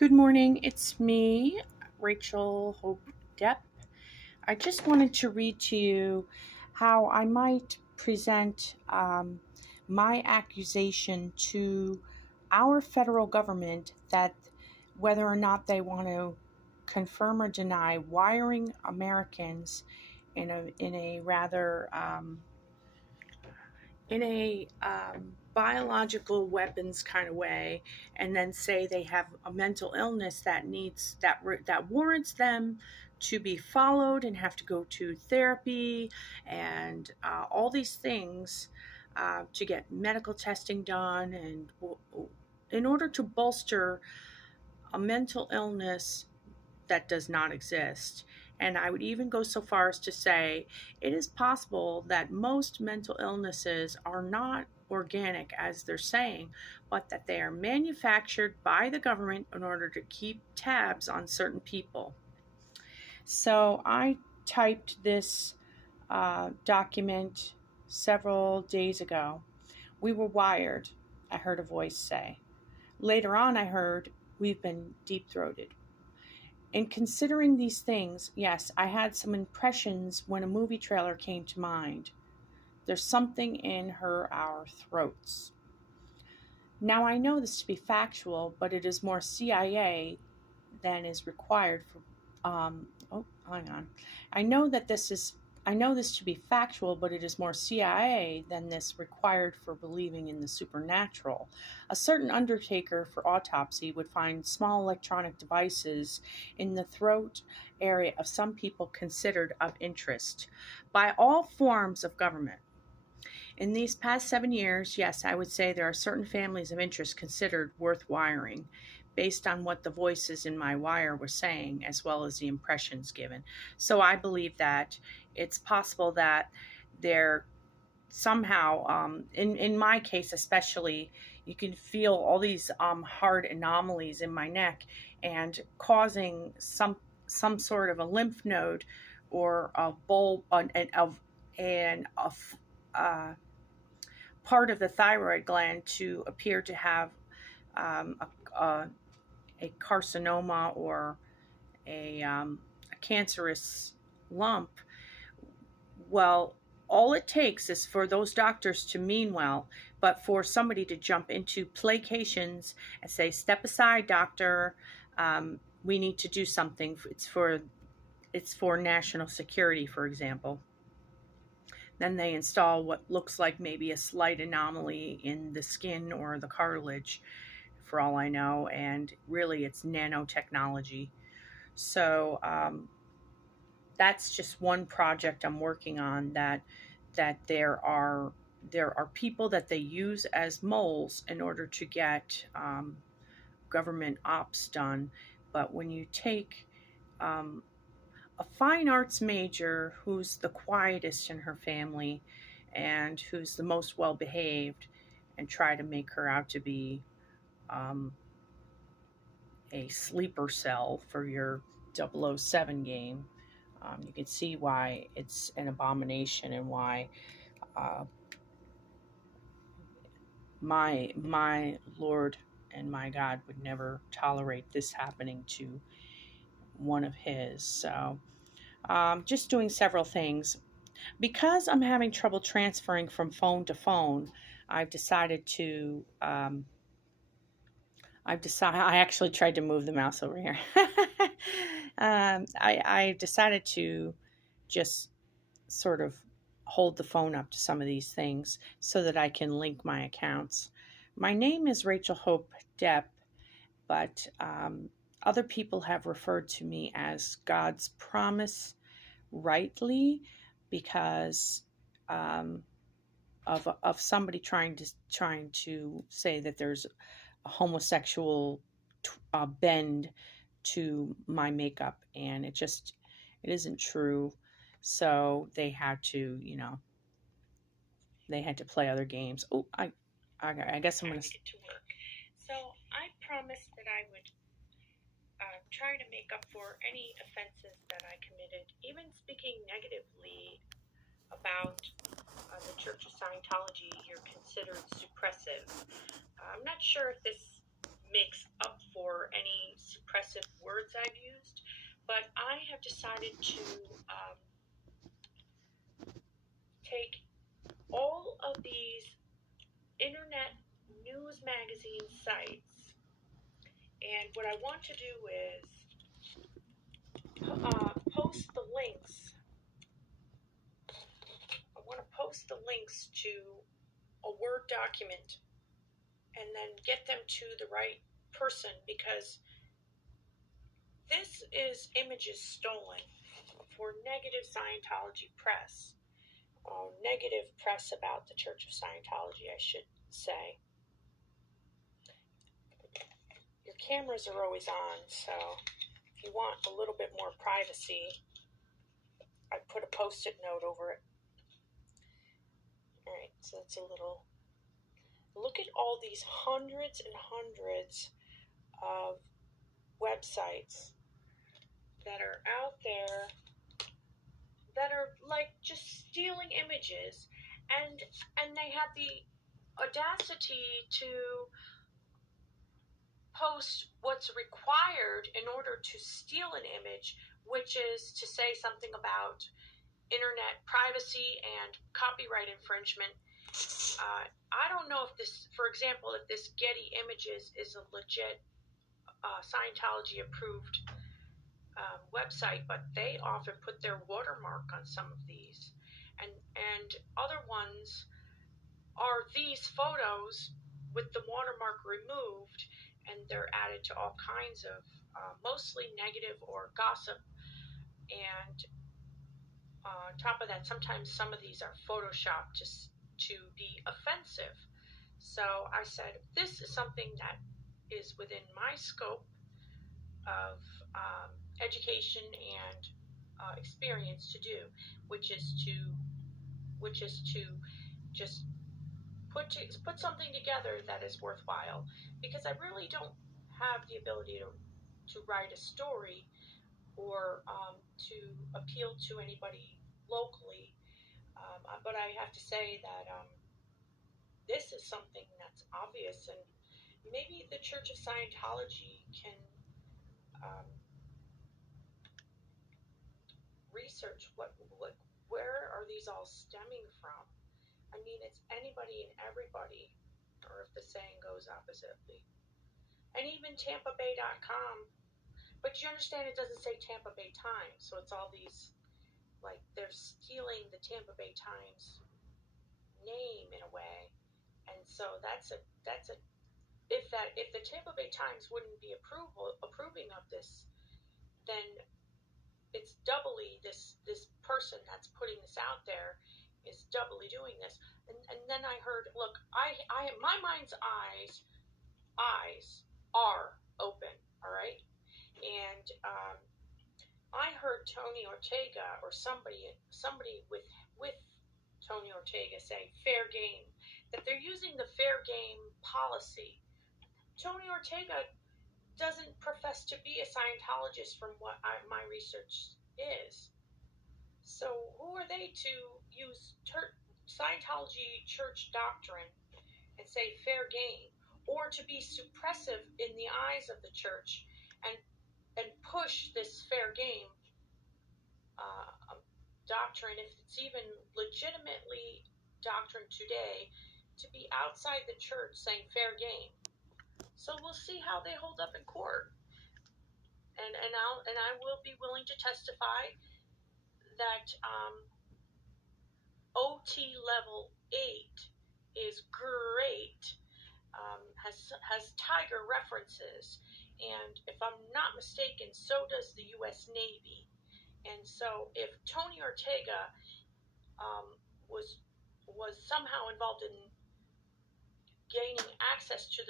Good morning, it's me, Rachel Hope Depp. I just wanted to read to you how I might present my accusation to our federal government that whether or not they want to confirm or deny wiring Americans in a rather biological weapons kind of way, and then say they have a mental illness that warrants them to be followed and have to go to therapy and all these things to get medical testing done, and in order to bolster a mental illness that does not exist. And I would even go so far as to say it is possible that most mental illnesses are not organic, as they're saying, but that they are manufactured by the government in order to keep tabs on certain people. So I typed this document several days ago. We were wired, I heard a voice say. Later on, I heard we've been deep throated. In considering these things, yes, I had some impressions when a movie trailer came to mind. There's something in our throats. Now, I know this to be factual, but it is more CIA than is required for. Hang on. I know that this is. I know this to be factual, but it is more CIA than this required for believing in the supernatural. A certain undertaker for autopsy would find small electronic devices in the throat area of some people considered of interest by all forms of government. In these past 7 years, yes, I would say there are certain families of interest considered worth wiring based on what the voices in my wire were saying, as well as the impressions given. So I believe that it's possible that there somehow, in my case especially, you can feel all these hard anomalies in my neck and causing some sort of a lymph node or a bulb and uh, part of the thyroid gland to appear to have um, a carcinoma or a cancerous lump. Well, all it takes is for those doctors to mean well, but for somebody to jump into placations and say, "Step aside, doctor. We need to do something. It's for national security," for example. Then they install what looks like maybe a slight anomaly in the skin or the cartilage, for all I know, and really it's nanotechnology. So that's just one project I'm working on. That there are people that they use as moles in order to get government ops done. But when you take um, a fine arts major who's the quietest in her family and who's the most well behaved and try to make her out to be um, a sleeper cell for your 007 game, you can see why it's an abomination and why uh, my Lord and my God would never tolerate this happening to one of his. So just doing several things. Because I'm having trouble transferring from phone to phone, I've decided to. I actually tried to move the mouse over here. I decided to just sort of hold the phone up to some of these things so that I can link my accounts. My name is Rachel Hope Depp, but other people have referred to me as God's Promise, rightly, because um, of somebody trying to say that there's a homosexual bend to my makeup, and it isn't true. So they had to play other games. Oh, I guess I'm gonna get to work. So I promised that I would try to make up for any offenses that I committed, even speaking negatively about the Church of Scientology. You're considered suppressive. I'm not sure if this makes up for any suppressive words I've used. But I have decided to take all of these internet news magazine sites, and what I want to do is post the links. I want to post the links to a Word document and then get them to the right person, because this is images stolen for negative Scientology press, negative press about the Church of Scientology, I should say. Your cameras are always on, so if you want a little bit more privacy, I put a post-it note over it. All right, so that's a little. Look at all these hundreds and hundreds of websites that are out there that are like just stealing images, and they have the audacity to post what's required in order to steal an image, which is to say something about internet privacy and copyright infringement. I don't know if this, for example, if this Getty Images is a legit Scientology approved website, but they often put their watermark on some of these, and other ones are these photos with the watermark removed, and they're added to all kinds of mostly negative or gossip. And on top of that, sometimes some of these are photoshopped just to be offensive. So I said, this is something that is within my scope of education and experience to do, which is to just put something together that is worthwhile, because I really don't have the ability to write a story or to appeal to anybody locally, but I have to say that this is something that's obvious, and maybe the Church of Scientology can research where are these all stemming from. I mean, it's anybody and everybody, or if the saying goes oppositely. And even TampaBay.com, but you understand it doesn't say Tampa Bay Times, so it's all these, like, they're stealing the Tampa Bay Times name in a way. And so that's a if the Tampa Bay Times wouldn't be approving of this, then it's doubly this person that's putting this out there is doubly doing this. And then I heard, look, I my mind's eyes are open, all right? And I heard Tony Ortega or somebody with Tony Ortega say fair game, that they're using the fair game policy. Tony Ortega doesn't profess to be a Scientologist from what my research is. So who are they to use Scientology church doctrine and say fair game, or to be suppressive in the eyes of the church and push this fair game doctrine, if it's even legitimately doctrine today, to be outside the church saying fair game. So we'll see how they hold up in court, and I will be willing to testify that OT level 8 is great. Has Tiger references, and if I'm not mistaken, so does the U.S. Navy. And so if Tony Ortega was somehow involved in gaining access to the